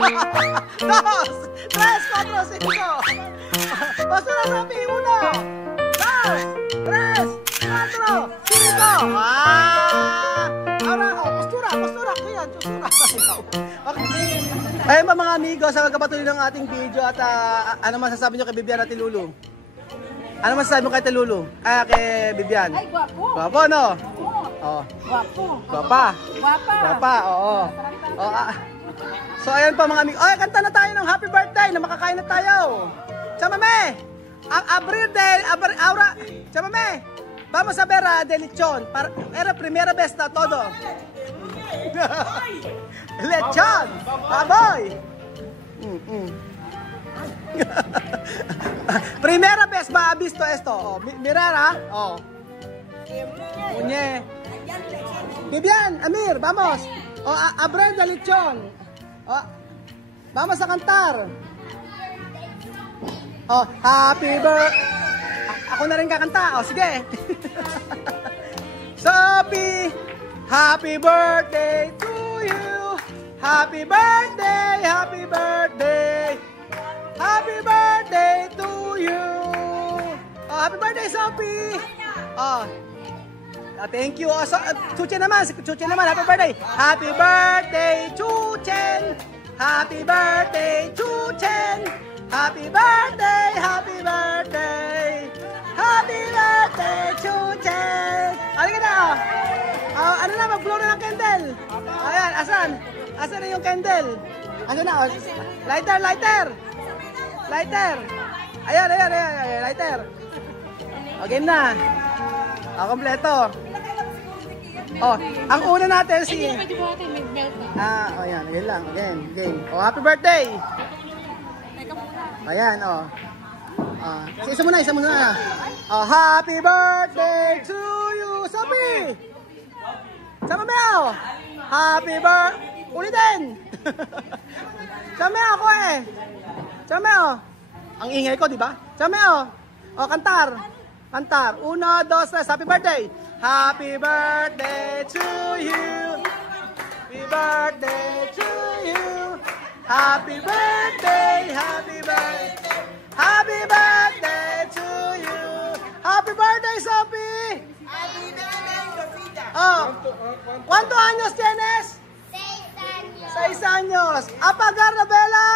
dos, tres, cuatro, cinco. Basura Sopi, uno, dos, tres, cuatro, cinco. Ahora, postura. Kaya, postura. Okay. Ayun ba mga amigo, sa magkapatuloy ng ating video at ano masasabi nyo kay Bibian at Lulu? Ano masasabi mo kay Lulu? Kay Bibian? Ay, gwapo. Gwapo, no? Oh. Gwapo. Gwapa, oo. So ayan pa mga amigo. Ay, kanta na tayo ng happy birthday na makakain na tayo. Chamame! Abril de Aura. Chamame! Vamos a ver a de lechon. Era primera vez na todo. Lechon! Baboy! Primera vez ba visto esto? Oh, mirar, oh. Unye. Bibian, Amir, vamos. Oh, Abril de lechon. Oh, vamos a cantar. Oh, happy birthday. Ako na rin kakanta. Oh, sige. Sophie, happy birthday to you. Happy birthday, happy birthday. Happy birthday to you. Oh, happy birthday, Sophie. Oh. Thank you. Oh, Chuchen naman, happy birthday. Happy birthday, Chuchen. Happy birthday, Chuchen. Happy birthday, happy birthday. Happy birthday, Chuchen. Halika na, oh. Ano na, mag-blow na ng candle. Ayan, asan? Asan na yung candle? Asan na, oh. Lighter. Ayan, lighter. O, game na. Kompleto. Oh, ang una natin si... oh, ayan lang. Game. Oh, happy birthday. Ayan, oh. Isa muna. Oh, happy birthday to you, Sophie. Sama mo. Happy birthday. Ulitin. Sama ako eh. Sama mo. Ang ingay ko, di ba? Sama mo. Oh, kantar. 1, 2, 3. Happy birthday. Happy birthday to you. Happy birthday to you. Happy birthday. Happy birthday. Happy birthday to you. Happy birthday, Sophie. Happy birthday, Sofita. Oh. ¿Cuántos años tienes? 6 años. 6 años. Apagar la vela.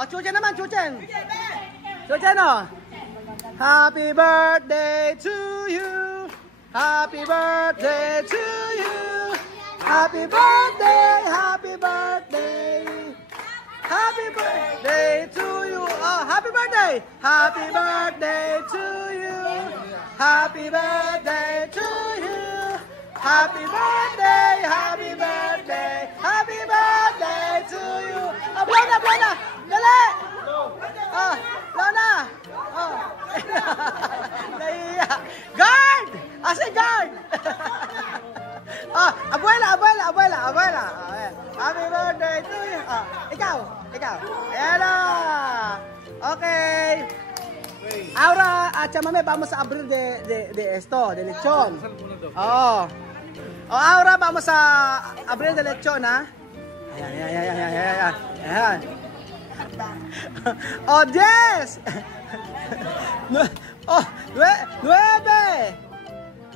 Oh, Chuchen naman, Chuchen, oh. Happy birthday to you. Happy birthday to you. Happy birthday, happy birthday. Happy birthday to you. Oh, happy birthday. Happy birthday to you. Happy birthday to you. Happy birthday, happy birthday. Happy birthday to you. Oh, blow na. Dali! Oh, Lona! Oh. Naiya. Guard! Asa guard? Oh, abuela. Happy birthday to you. Oh, ikaw. Ayan na. Okay. Ahora, chamame, vamos a abrir de esto, de lechon. Oh. Ahora vamos a abrir de lechon, ha? Ayan. Oh, 10. Oh, 9.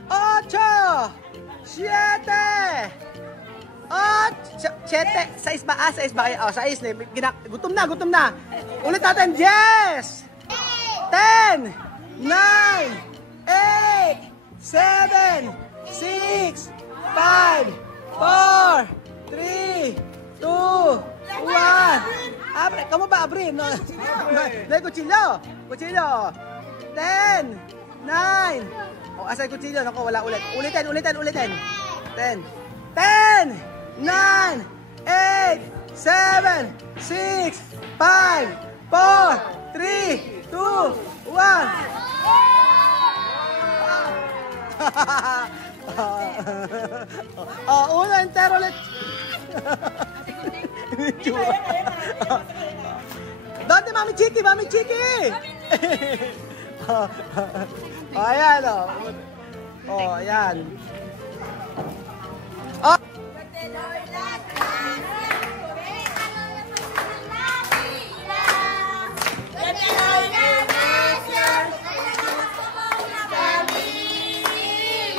8. 7. 6 ba? 6 ba kayo? Oh, 6 na. Gutom na. Ulit natin. 10. 10. 9. 8. 7. 6. 5. 4. 3. 2. 1. Abre, kamu ba abrin? No. May kutsilyo. 10, 9. Oh, asa yung kutsilyo? Naku, wala ulit. Ulitin. 10, 9, 8, 7, 6, 5, 4, 3, 2, 1. Uno entero ulit. Donde Mami Chiki? Ayan, oh. Ayan. Oh. Te doy las gracias por el calor de la vida. Yo te doy las gracias como una familia.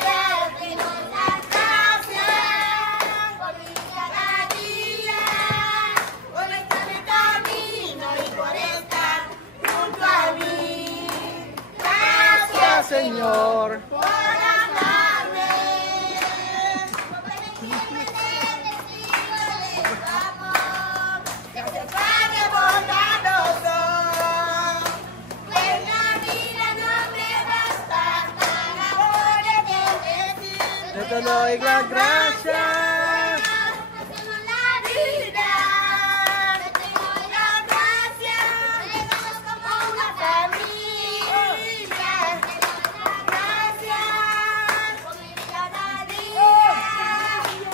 Yo te doy las gracias por mi cada día, por estar en camino y por estar junto a mí. Gracias, Señor. por amarme, por permitirme ser testigo de tu amor, que se pague bondadoso. En la vida no me basta para poder decir, Te doy las gracias. hacemos la vida. Te doy las gracias, somos como una familia. Te doy las gracias por mi cada día,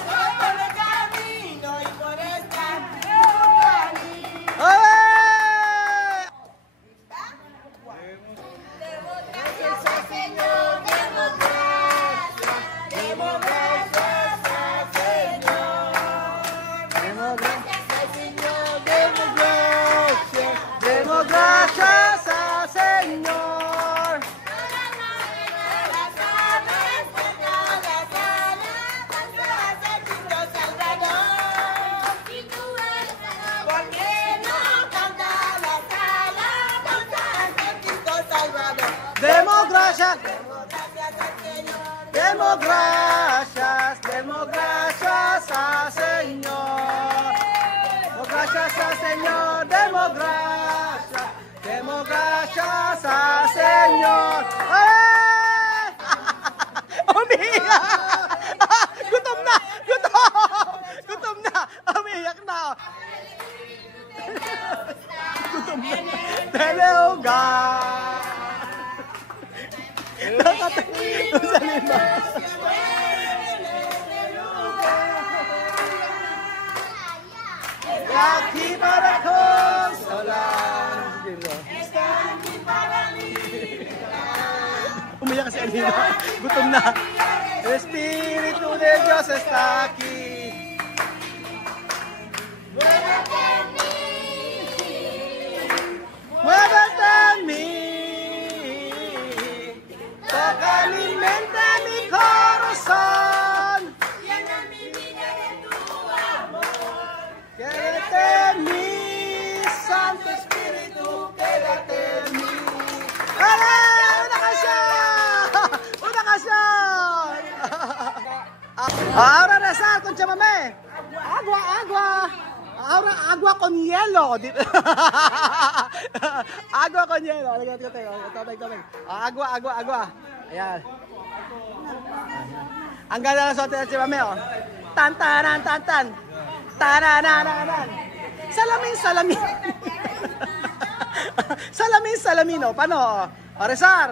por el camino y por estar junto a mí. ¡Ole! Demos gracias al Señor, demos gracias al Señor. Demos Gracias al Señor, Demos gracias al Señor. las alabanzas, Cristo Salvador. Y tú eres Salvador, ¿por qué no cantar las alabanzas de Cristo Salvador? Demos gracias. Demos gracias al Señor, Demos gracias al Señor. Demos gracias al Señor. Demos gracias al Señor. ¡Ale! Umiiyak! Gutom na! Gutom na! Umiiyak na! Gutom na! Teleoga! Nakatawa sa lima. Aquí para consolar. Umiyak kasi Alina. Gutom na. El Espíritu de Dios está aquí. Muévete en mí. Toca mi mente, mi corazón. llena mi vida de tu amor. Quédate en mí, Santo Espíritu, quédate en mí. ¡Ale! ¡Una canción! ¡Una canción! Ahora rezar con chamamé. Agua. Ahora agua con hielo. Agua con hielo. Tubig. Agua. Ayan. Ang ganda ng sote ng chamamé, oh. Tan. Tarananan. Salamin. Salamin, oh. Paano? O, rezar.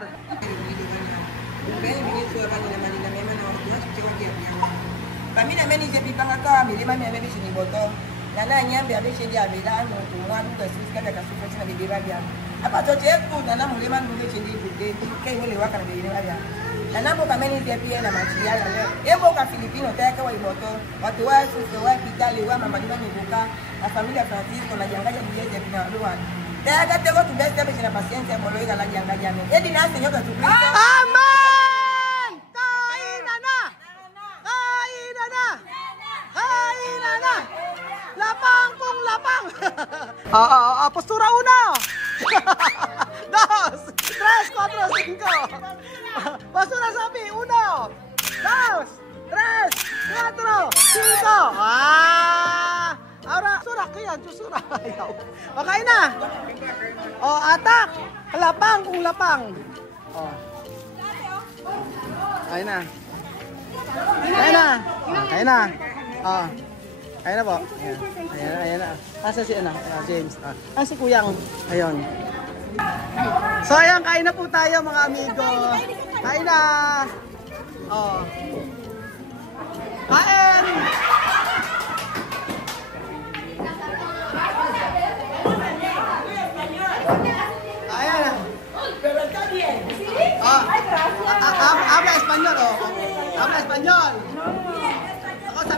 Pamina meni je pipanga ka milima mi amebe chini boto. Nana nyambe abe chini abila no tuwa no kasi kada kasufa chini bibira bia. Apa to je ku nana mulima no chini bude kai wole waka na bibira bia. Nana bo kameni je pia na machia ya. Ebo ka Filipino ta ka wa boto. Watu wa su wa kitali wa mama diwa nibuka. Na familia Francisco na jangaja buje je pina luwa. Ta ka te go tu best be chini paciente mo loiga la jangaja me. Edi na senyo ka tu Kristo. Amen! Kainan na! Lapang! Postura 1! 2! 3! 4! 5! Postura sapi! 1! 2! 3! 4! 5! Ahora, surak yan! Susurak! Okay na! Atak! Lapang kung lapang! Ayun na. Ayun na po. Ayan na. Asa si James. Si Kuyang. Ayun. So ayan, kain na po tayo mga amigo. Kain na. Kain! Ayan na. Habla español, Habla español. Ako sa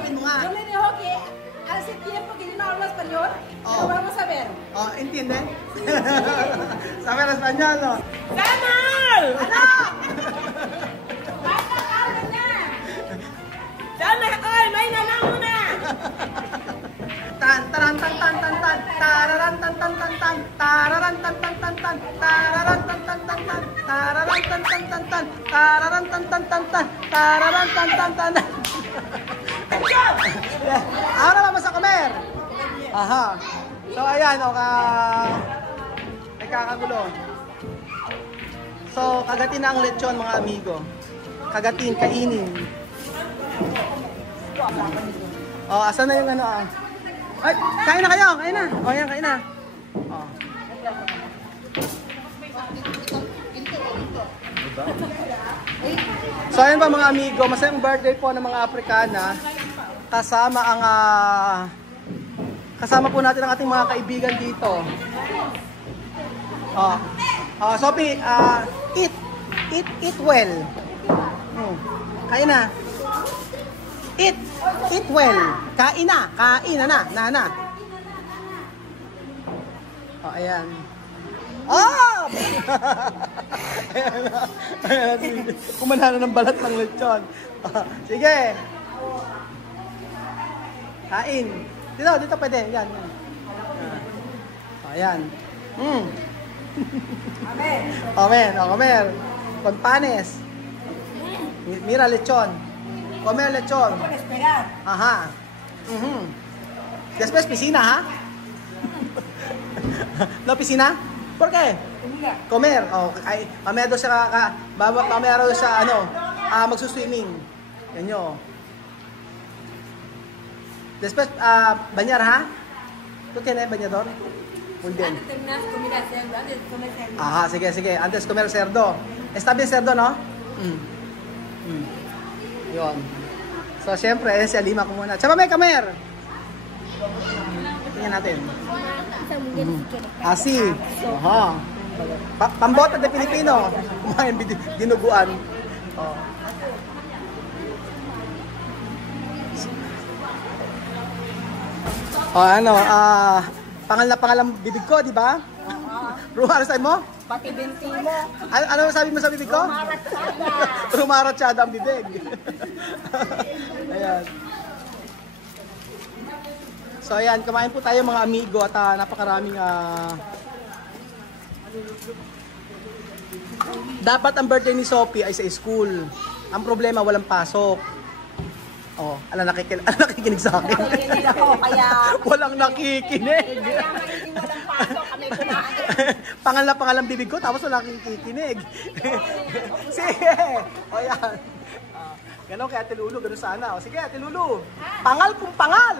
tiempo que yo no hablo español, Oh. lo vamos a ver. Oh, entiende? Sabi ng Espanyol, no? ¡Samuel! ¡Ano! ¡Basta, habla na! ¡Samuel, oy, may nanang muna! Tan taran tan tan tan tan tararan tan tan tan tan tararan tan tan tan tan tararan tan tan tan tan tararan tan tan tan tan tararan tan tan tan tan tararan tan tan tan. Ahora vamos a comer. Aha. So ayan nagkakagulo. So kagatin na ang lechon mga amigo. Kagatin, kainin. Oh, asan na yung ano ah? Ay, kain na kayo, kain na. O yan, kain na. Oh. So ayan ba mga amigo, masayang birthday po ng mga Afrikana. Kasama po natin ang ating mga kaibigan dito. Oh. Oh, Sophie, eat well. Kain na. Eat well. Kain na. Na. Oh, ayan. Oh! Ayan. Kumana na ng balat ng lechon. Oh, sige. Kain. Dito pwede. Yan. Oh, ayan. Amen. Comer. Con panes. Mira lechon. Comer lechon. Esperar. Ajá. Después piscina, ¿ha? No piscina? ¿Por qué? Comer. Oh, ay, mamaya daw siya mamaya daw siya magsuswimming. Yan nyo. Después bañar, ¿ha? ¿Tú tienes bañador? Muy bien. Terminas comida cerdo, antes de comer cerdo. Ajá, sige. Antes comer cerdo. Está bien cerdo, no? Yun. So, syempre, si Alima ko muna. Chama, may kamer! Tingnan natin. Asi. Aha. Pambota de Pilipino. Kumain dinuguan. Oh. Oh, pangalang bibig ko, di ba? Ruha, sabi mo? Pati binti mo. Ano sabi mo sa bibig ko? Rumaratsada ang bibig. Ayan. So ayan, kumain po tayo mga amigo at napakaraming dapat ang birthday ni Sophie ay sa school. Ang problema, walang pasok. Oh, nakikinig sa akin. Nakikinig ako, kaya... Walang nakikinig. Kaya magiging walang pasok kami kumain. Pangalang bibig ko, tapos wala nakikinig. Sige! O yan. Ganon kay Ate Lulu, ganon sana. O sige, Ate Lulu. Pangal kung pangal!